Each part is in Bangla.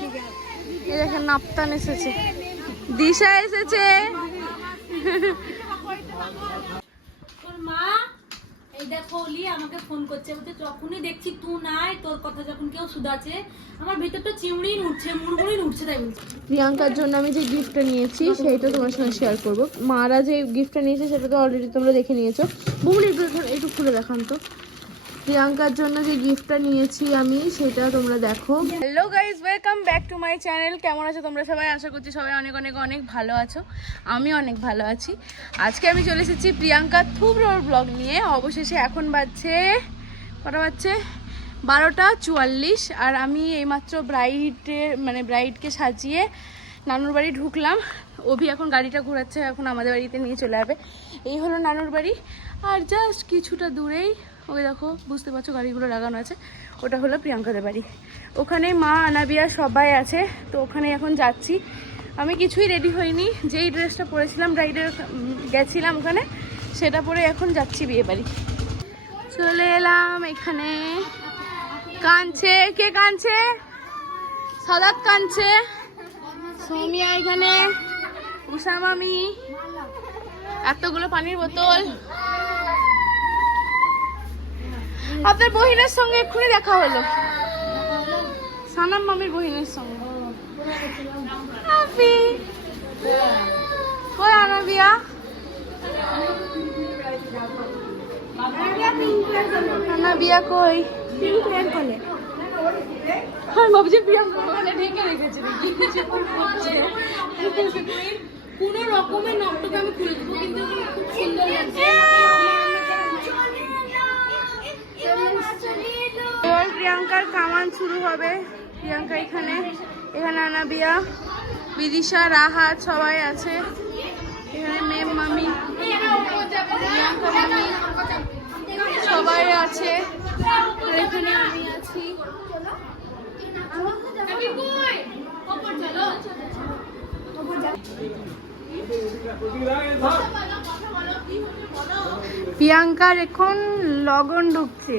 কই এই দেখেন নাপ্তান এসেছে। দিশা এসেছে। এই দেখো অলি আমাকে ফোন করছে। বলতে যখনই দেখছি তুই নাই তোর কথা যখন কেউ শুধাচ্ছে আমার ভিতরটা উঠছে তাই বলছি। প্রিয়াঙ্কার জন্য আমি যে গিফটটা নিয়েছি সেইটা তোমার সঙ্গে শেয়ার করব। মারা যে গিফটটা নিয়েছে সেটা তো অলরেডি তোমরা দেখে নিয়েছো। বুবলি একটু একটু খুলে দেখান তো। প্রিয়াঙ্কার জন্য যে গিফটটা নিয়েছি আমি, সেটা তোমরা দেখো। Hello guys welcome back to my channel কেমন আছো তোমরা সবাই? আশা করছি সবাই অনেক অনেক অনেক ভালো আছো। আমি অনেক ভালো আছি। আজকে আমি চলে এসেছি প্রিয়াঙ্কা থুবরোর ব্লগ নিয়ে। অবশেষে এখন বাজছে, কটা বাজছে? বারোটা চুয়াল্লিশ। আর আমি এইমাত্র ব্রাইডের মানে ব্রাইডকে সাজিয়ে নানুর বাড়ি ঢুকলাম। অভি এখন গাড়িটা ঘোরাচ্ছে, এখন আমাদের বাড়িতে নিয়ে চলে যাবে। এই হলো নানুর বাড়ি। আর জাস্ট কিছুটা দূরেই ওই দেখো, বুঝতে পারছ গাড়িগুলো লাগানো আছে? ওটা হলো প্রিয়াঙ্কাদের বাড়ি। ওখানে মা, আনাবিয়া সবাই আছে, তো ওখানে এখন যাচ্ছি। আমি কিছুই রেডি হইনি, যেই ড্রেসটা পরেছিলাম ব্রাইডের গেছিলাম ওখানে, সেটা পরে এখন যাচ্ছি বিয়ে বাড়ি। চলে এলাম এখানে। কাঁদছে, কে কাঁদছে? সাদাত কাঁদছে। সৌমিয়া এখানে। উষা মামি। এতগুলো পানির বোতল। আপনার বহিনের সঙ্গে এক্ষুনি দেখা হলো। সানাম মামির বহিনের সঙ্গে। হ্যাপি কই আনাবিয়া আনাবিয়া কই? আমি ভাবছি কোনো রকমের নকটকে আমি খুলে দেবো, কিন্তু খুব সুন্দর লাগছে। প্রিয়াঙ্কার কামান শুরু হবে। প্রিয়াঙ্কা এখানে। এখানে আনাবিয়া বিদিশা, রাহা সবাই আছে। এখানে মেম, মামি, প্রিয়াঙ্কা মামি সবাই আছে। এখানে আমি আছি। প্রিয়াঙ্কার এখন লগন ঢুকছে।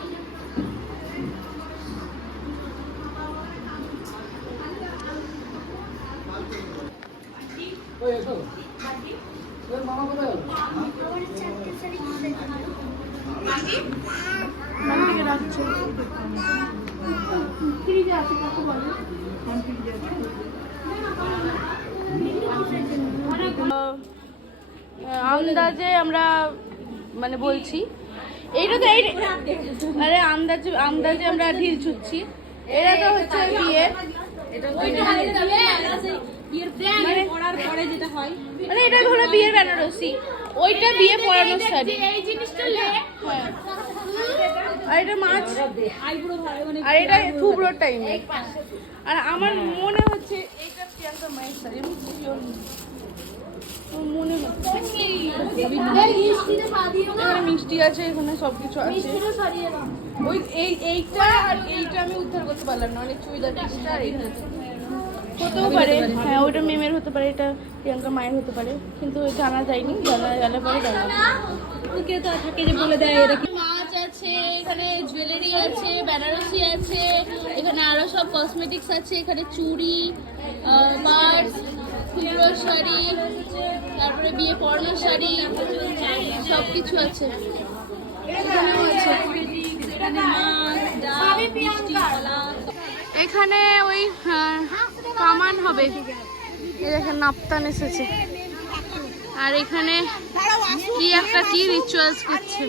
আন্দাজে আমরা মানে বলছি। এইটা তো এই আরে আন্দাজে আন্দাজে আমরা ঢিল ছুটছি। এটা তো হচ্ছে বিয়ে মানে পড়ার পরে যেটা হয় মানে এটা হলো বিয়ের বেনারসি। ওইটা বিয়ে পড়ানোর শাড়ি এই জিনিসটা লে হ্যাঁ। আর এটা মাছ? মানে আর এটা থুবড়োর টাইমে। আর আমার মনে হচ্ছে এইটা প্রিয়াঙ্কা মায়ের শাড়ি আমি মনে হচ্ছে। মিষ্টি। আছে এখানে সবকিছু আছে। ওই এই এইটা আর এইটা আমি উদ্ধার করতে পারলাম না অনেক চুড়িদার পিসটা আর এইটা হতেও পারে। হ্যাঁ ওইটা মেমের হতে পারে এটা প্রিয়াঙ্কা মায়ের হতে পারে কিন্তু জানা যায়নি জানা গেলে পরে জানা। কেউ তো থাকে যে বলে দেয় এটা মাছ আছে এখানে জুয়েলারি আছে বেনারসি আছে এখানে আরও সব কসমেটিক্স আছে এখানে চুড়ি পার্স খুচরো শাড়ি তারপরে বিয়ে পড়ানোর শাড়ি সব কিছু আছে। এখানে ওই আহ, কামান হবে। এই দেখেন নাপ্তান এসেছে। আর এখানে কি একটা কি রিচুয়ালস করছে?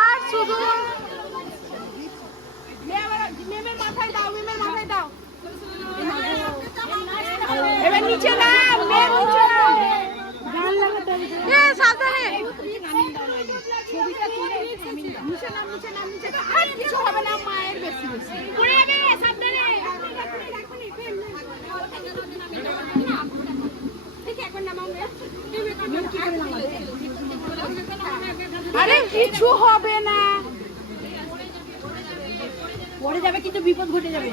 আর শুধু এবার নিচে নাম মেয়ে নিচে নাম এ সাবধানে নাম নিচে নাম নিচে আর কিছু হবে না মায়ের বেশি বেশি। পড়ে যাবে সাবধানে। আরে কিছু হবে না। পড়ে যাবে কিন্তু বিপদ ঘটে যাবে।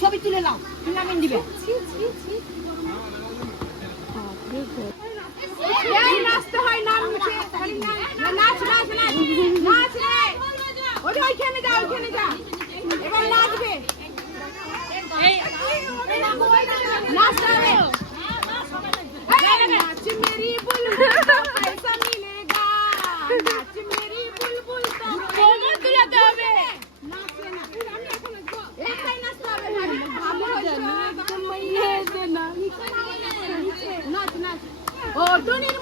ছবি তুলে নাও টুর্নামেন্ট দিবে। ও টুনির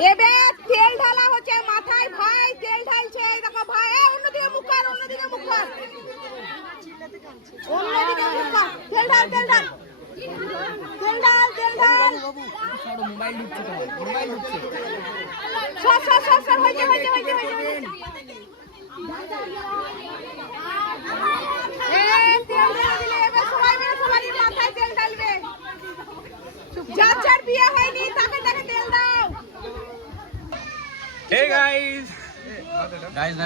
এ পানি দিয়ে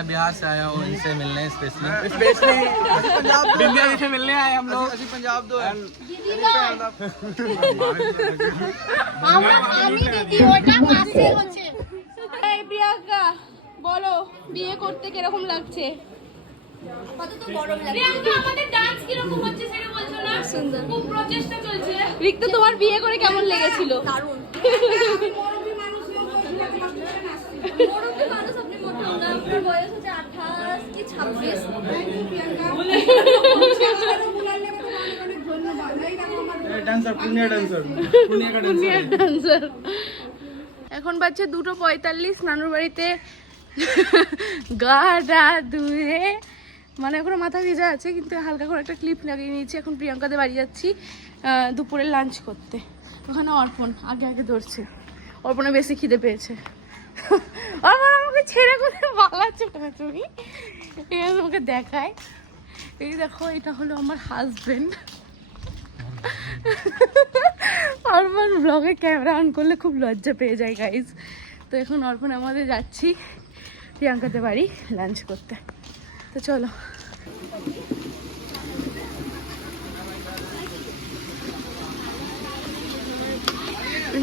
मैं बिहार से आया हूँ इनसे मिलने स्पेशली स्पेशली पंजाब इंडिया से मिलने आए हम लोग असली पंजाब दो है এই প্রিয়াঙ্কা বলো বিয়ে করতে কিরকম লাগছে প্রিয়াঙ্কা আমাদের ডান্স কিরকম হচ্ছে সেটা বলছো না সুন্দর খুব প্রচেষ্টা চলছে রিক্তা তোমার বিয়ে করে কেমন লেগেছিল দারুণ মুরব্বী মানুষ আপনি মোটেও না এখন বাচ্চা দুটো পঁয়তাল্লিশ নানুর বাড়িতে গা ডা ধুয়ে। মানে এখনও মাথা ভিজা আছে কিন্তু হালকা করে একটা ক্লিপ লাগিয়ে নিয়েছি। এখন প্রিয়াঙ্কাদের বাড়ি যাচ্ছি দুপুরে লাঞ্চ করতে। ওখানে অর্পণ আগে আগে ধরছে। অর্পণে বেশি খিদে পেয়েছে। অর্পণ আমাকে ছেড়ে কোথায় পালাচ্ছে না তুমি? এখানে তোমাকে দেখায় এই দেখো, এটা হলো আমার হাজবেন্ড অর্পণ ব্লগে ক্যামেরা অন করলে খুব লজ্জা পেয়ে যায় গাইজ তো এখন অর্পণ আমাদের যাচ্ছি প্রিয়াঙ্কাতে বাড়ি লাঞ্চ করতে। তো চলো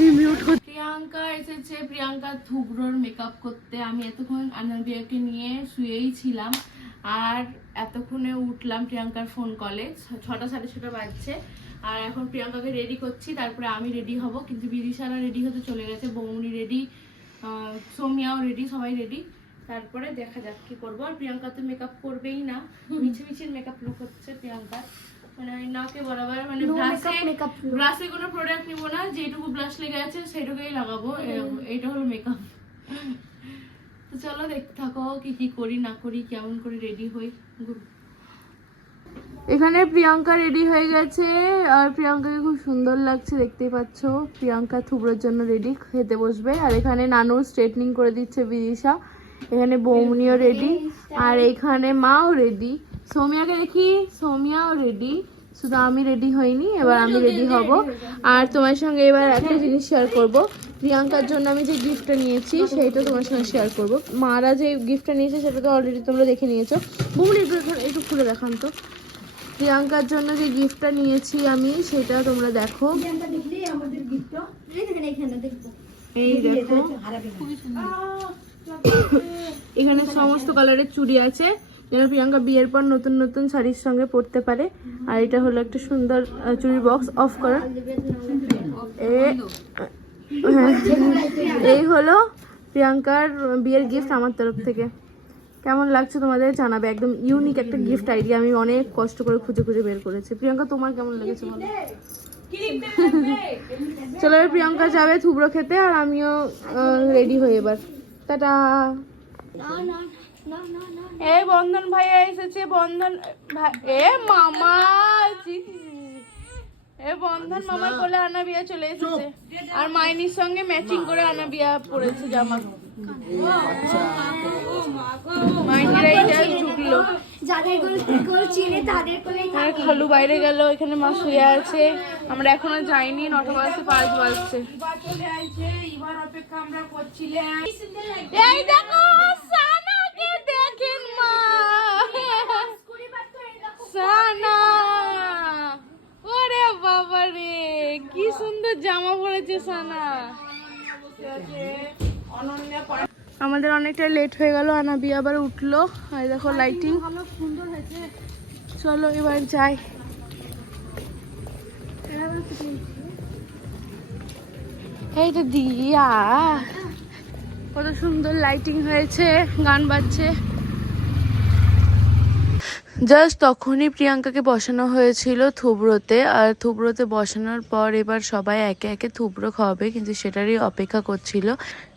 রিমিউট প্রিয়াঙ্কা এসেছে প্রিয়াঙ্কা থুবড়োর মেকআপ করতে। আমি এতক্ষণ আনন্দিয়াকে নিয়ে শুয়েই ছিলাম আর এতক্ষণে উঠলাম প্রিয়াঙ্কার ফোন কলে ছটা সাড়ে ছটা বাজছে। আর এখন প্রিয়াঙ্কাকে রেডি করছি। তারপরে আমি রেডি হব। কিন্তু বিদিশারা রেডি হতে চলে গেছে। বৌমনি রেডি সৌমিয়াও রেডি সবাই রেডি তারপরে দেখা যাক কি করব। আর প্রিয়াঙ্কা তো মেকআপ করবেই না। মিছি মিছির মেকআপ লুক হচ্ছে প্রিয়াঙ্কা মানে ওই নাকে বরাবর মানে ব্রাশে ব্রাশে কোনো প্রোডাক্ট নিব না যেটুকু ব্রাশ লেগে আছে সেটুকুই লাগাবো। এরকম- হলো মেকআপ তো চলো দেখতে থাকো কি কি করি না করি কেমন করে রেডি হই। এখানে প্রিয়াঙ্কা রেডি হয়ে গেছে আর প্রিয়াঙ্কাকে খুব সুন্দর লাগছে দেখতেই পাচ্ছ। প্রিয়াঙ্কা থুবড়োর জন্য রেডি খেতে বসবে। আর এখানে নানু স্ট্রেটনিং করে দিচ্ছে বিদিশা। এখানে বৌমনিও রেডি আর এখানে মাও রেডি সৌমিয়াকে দেখি। সৌমিয়াও রেডি শুধু আমি রেডি হইনি এবার আমি রেডি হব। আর তোমার সঙ্গে এবার একটা জিনিস শেয়ার করব। প্রিয়াঙ্কার জন্য আমি যে গিফটটা নিয়েছি সেইটা তোমার সঙ্গে শেয়ার করব। মারা যে গিফটটা নিয়েছে সেটা তো অলরেডি তোমরা দেখে নিয়েছো। বুবলি একটু একটু- খুলে দেখান তো। প্রিয়াঙ্কার জন্য যে গিফটটা নিয়েছি আমি সেটা তোমরা দেখো। এই দেখো। এখানে সমস্ত কালারের চুড়ি আছে। যেন প্রিয়াঙ্কা বিয়ের পর নতুন নতুন শাড়ির সঙ্গে পরতে পারে। আর এটা হলো একটা সুন্দর চুড়ি বক্স অফ করা। হ্যাঁ, এই হলো প্রিয়াঙ্কার বিয়ের গিফট আমার তরফ থেকে। কেমন লাগছে তোমাদের জানাবে? একদম ইউনিক একটা গিফট আইডিয়া আমি অনেক কষ্ট করে খুঁজে খুঁজে বের করেছি। প্রিয়াঙ্কা তোমার কেমন লেগেছে বলো? চলো প্রিয়াঙ্কা যাবে থুবড়ো খেতে আর আমিও রেডি হই এবার। টাটা! না না না না এ বন্ধন ভাইয়া এসেছে বন্ধন ভাই এ মামা। এ বন্ধন মামার কোলে আনা বিয়া চলে এসেছে। আর মাইনির সঙ্গে ম্যাচিং করে আনা বিয়া পড়েছে জামা। খালু বাইরে গেল এখানে মা শুয়ে আছে। আমরা এখনও যাইনি নটা বাজতে পাঁচ বাজছে। এই দেখো সুন্দর জামা পরেছে সানা। আমাদের অনেকটা লেট হয়ে গেল আনাবি আবার উঠল। আর দেখো লাইটিং চলো এবার যাই। এই তো দিয়া। কত সুন্দর লাইটিং হয়েছে গান বাজছে। জাস্ট তখনই প্রিয়াঙ্কাকে বসানো হয়েছিল থুবড়োতে, আর থুবড়োতে বসানোর পর এবার সবাই একে একে থুবড়ো খাওয়াবে, কিন্তু সেটারই অপেক্ষা করছিল।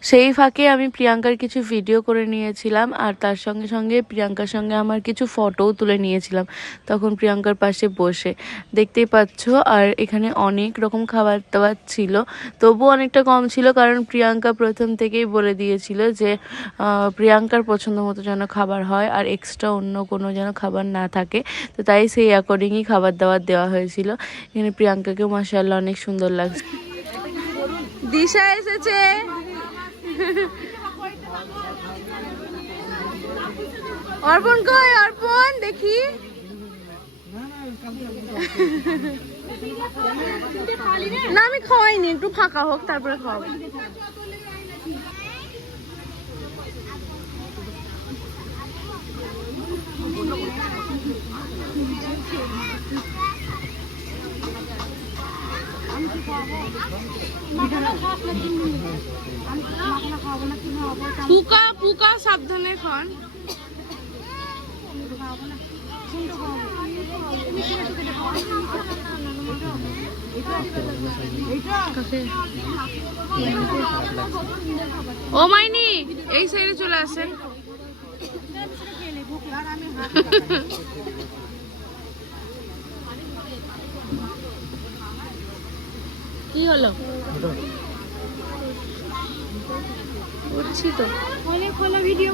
সেই ফাঁকে আমি প্রিয়াঙ্কার কিছু ভিডিও করে নিয়েছিলাম, আর তার সঙ্গে সঙ্গে প্রিয়াঙ্কার সঙ্গে আমার কিছু ফটোও তুলে নিয়েছিলাম তখন প্রিয়াঙ্কার পাশে বসে। দেখতেই পাচ্ছ, আর এখানে অনেক রকম খাবার দাবার ছিল। তবুও অনেকটা কম ছিল, কারণ প্রিয়াঙ্কা প্রথম থেকেই বলে দিয়েছিল যে প্রিয়াঙ্কার পছন্দ মতো যেন খাবার হয়, আর এক্সট্রা অন্য কোনো যেন খাবার না থাকে। তো তাই সেই অ্যাকর্ডিংই খাবার দাবার দেওয়া হয়েছিল। এখানে প্রিয়াঙ্কাকেও মাসাল্লাহ অনেক সুন্দর লাগছে। দিশা এসেছে। অর্পণ কই? অর্পণ, দেখি। না, আমি খাওয়াইনি, একটু ফাঁকা হোক, তারপরে খাওয়াবো। পুকা পুকা সাবধানে খান। ও মাইনি এই সাইডে চলে আসেন। কি হলো? উঠছি তো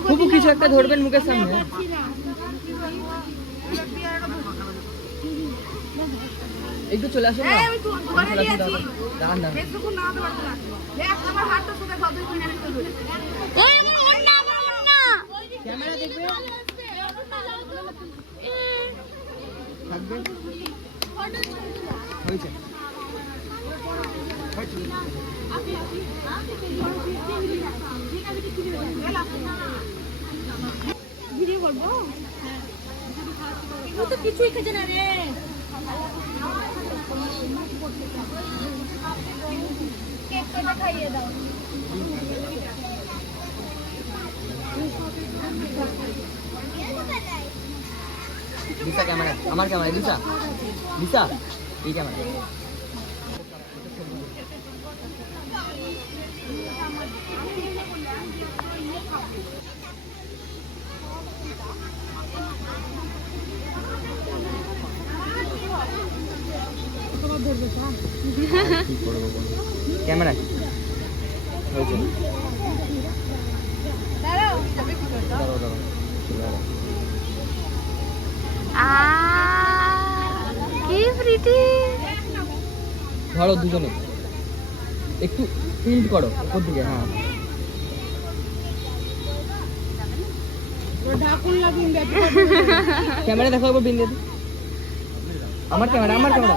খুব কিছু একটা ধরবেন মুখের সামনে। একটু চলে আসুন না? চলে আসুন দাঁড়ান। দাঁড়ান দাঁড়ান। ওই আমার ওন্না আমার ওন্না ক্যামেরা দেখবে? থাকবে হয়েছে। ও তো কিছুই খেছে না রে। কেক কেটে খাইয়ে দাও। ক্যামেরা আমার ক্যামেরা দিশা দিশা এই ক্যামেরা। ক্যামেরা ধরো দুজনে। একটু টিল্ট করো উপর দিকে হ্যাঁ। ক্যামেরা দেখো একবার বিন্দু আমার ক্যামেরা আমার ক্যামেরা।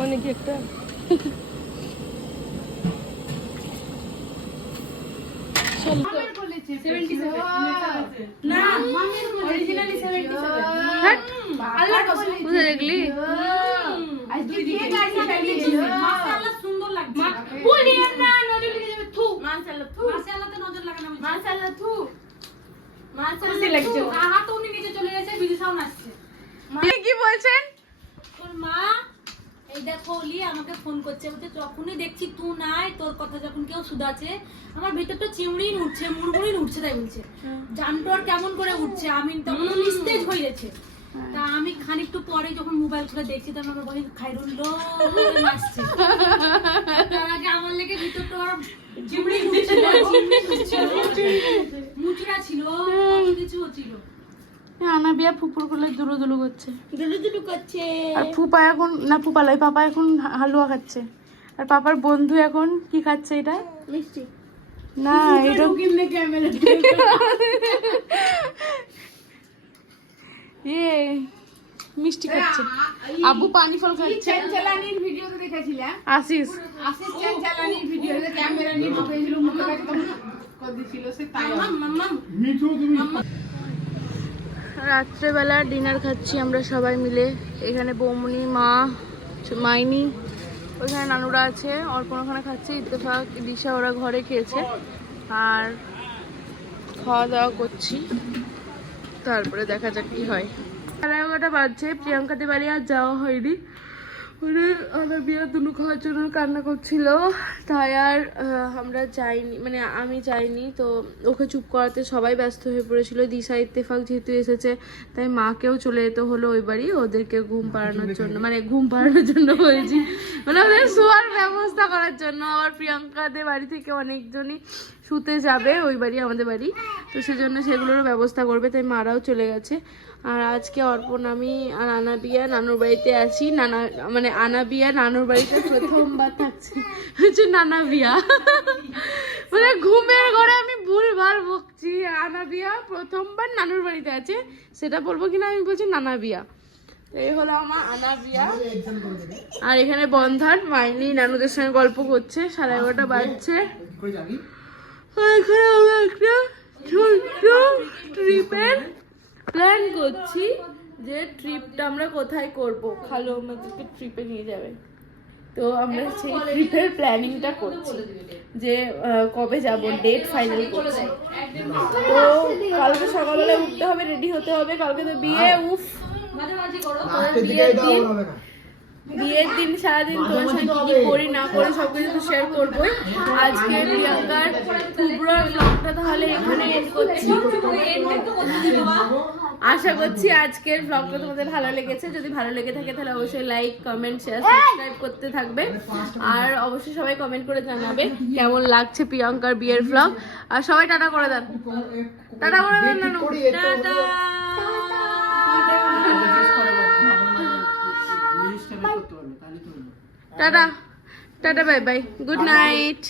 গেছে বিদিশাও নাচছে কি বলছেন? তোর মা এই দেখো অলি আমাকে ফোন করছে বলছে যখনই দেখছি তুই নাই তোর কথা যখন কেউ শুধাচ্ছে আমার ভেতরটা চিমড়ি উঠছে মুড়মুড়ি উঠছে তাই বলছে। জানতো আর কেমন করে উঠছে আমি তখন ও নিস্তেজ হয়ে গেছে। তা আমি খানিকটু পরে যখন মোবাইল খুলে দেখছি তখন আমার বলি খাইরুল আসছে তার আগে আমার লেগে ভিতরটা চিমড়ি উঠছিল মুচড়া ছিল কিছু হচ্ছিল আনা বিয়া ফুপুর করলে দুলু দুলু করছে। দুলু দুলু করছে। আর ফুপা এখন না ফুপা লয় পাপা এখন হালুয়া খাচ্ছে। আর পাপার বন্ধু এখন কি খাচ্ছে এটা? মিষ্টি। না এটা ইয়ে মিষ্টি খাচ্ছে। আবু পানি ফল খাচ্ছে। চালানির ভিডিওতে দেখেছিলাম। আসিস আশিস চান চালানির ভিডিওতে ক্যামেরা নিয়ে ঢুকেছিল মুখে কাছে তখন সে তাই রাত্রেবেলা ডিনার খাচ্ছি আমরা সবাই মিলে। এখানে বৌমনি, মা, মাইনি, ওইখানে নানুরা আছে, অর্পণ ওখানে খাচ্ছে, ইত্তেফাক দিশা ওরা ঘরে খেয়েছে। আর খাওয়া দাওয়া করছি। তারপরে দেখা যাক কি হয়। সাড়ে এগারোটা বাজছে প্রিয়াঙ্কাতে বাড়ি আর যাওয়া হয়নি। আমরা বিয়ে দুলু খাওয়ার জন্য কান্না করছিল। তাই আর আমরা যাইনি মানে আমি যাইনি, তো ওকে চুপ করাতে সবাই ব্যস্ত হয়ে পড়েছিল। দিশা, ইত্তেফাক যেহেতু এসেছে, তাই মাকেও চলে যেতে হলো ওই বাড়ি। ওদেরকে ঘুম পাড়ানোর জন্য মানে ঘুম পাড়ানোর জন্য বলছি। মানে ওদের শোয়ার ব্যবস্থা করার জন্য। আবার প্রিয়াঙ্কাদের বাড়ি থেকে অনেকজনই শুতে যাবে ওই বাড়ি, আমাদের বাড়ি। তো সেজন্য সেগুলোরও ব্যবস্থা করবে, তাই মারাও চলে গেছে। আর আজকে অর্পণ, আমি আর আনাবিয়া নানুর বাড়িতে আছি। নানা মানে আনাবিয়া নানুর বাড়িতে প্রথমবার থাকছি। হচ্ছে নানা বিয়া মানে ঘুমের ঘরে আমি ভুলভাল বকছি। আনাবিয়া প্রথমবার নানুর বাড়িতে আছে। সেটা বলব কিনা? আমি বলছি নানা বিয়া এই হলো আমার আনা বিয়া আর এখানে বন্ধান, মাইনি নানুদের সঙ্গে গল্প করছে। সাড়ে এগারোটা বাজছে। এখানে আমরা একটা ছোট্ট ট্রিপের প্ল্যান করছি যে ট্রিপটা আমরা কোথায় করব। খালো আমাদেরকে ট্রিপে নিয়ে যাবে। তো আমরা সেই ট্রিপের প্ল্যানিংটা করছি যে কবে যাব ডেট ফাইনাল করছি। তো কালকে সকালবেলা উঠতে হবে রেডি হতে হবে কালকে তো বিয়ে উফ। করো তো বিয়ের দিন বিয়ের দিন সারাদিন তোমার সঙ্গে কি কি করি না করি সব কিছু তো শেয়ার করবোই। আজকে প্রিয়াঙ্কার টুবরার ব্লগটা তাহলে এখানে এন্ড করছি। আশা করছি আজকের ব্লগটা তোমাদের ভালো লেগেছে। যদি ভালো লেগে থাকে তাহলে অবশ্যই লাইক কমেন্ট শেয়ার সাবস্ক্রাইব করতে থাকবে। আর অবশ্যই সবাই কমেন্ট করে জানাবে কেমন লাগছে প্রিয়াঙ্কার বিয়ের ব্লগ আর সবাই টাটা করে দেন। টাটা করে দেন নানু tata. Tata tata bye bye good night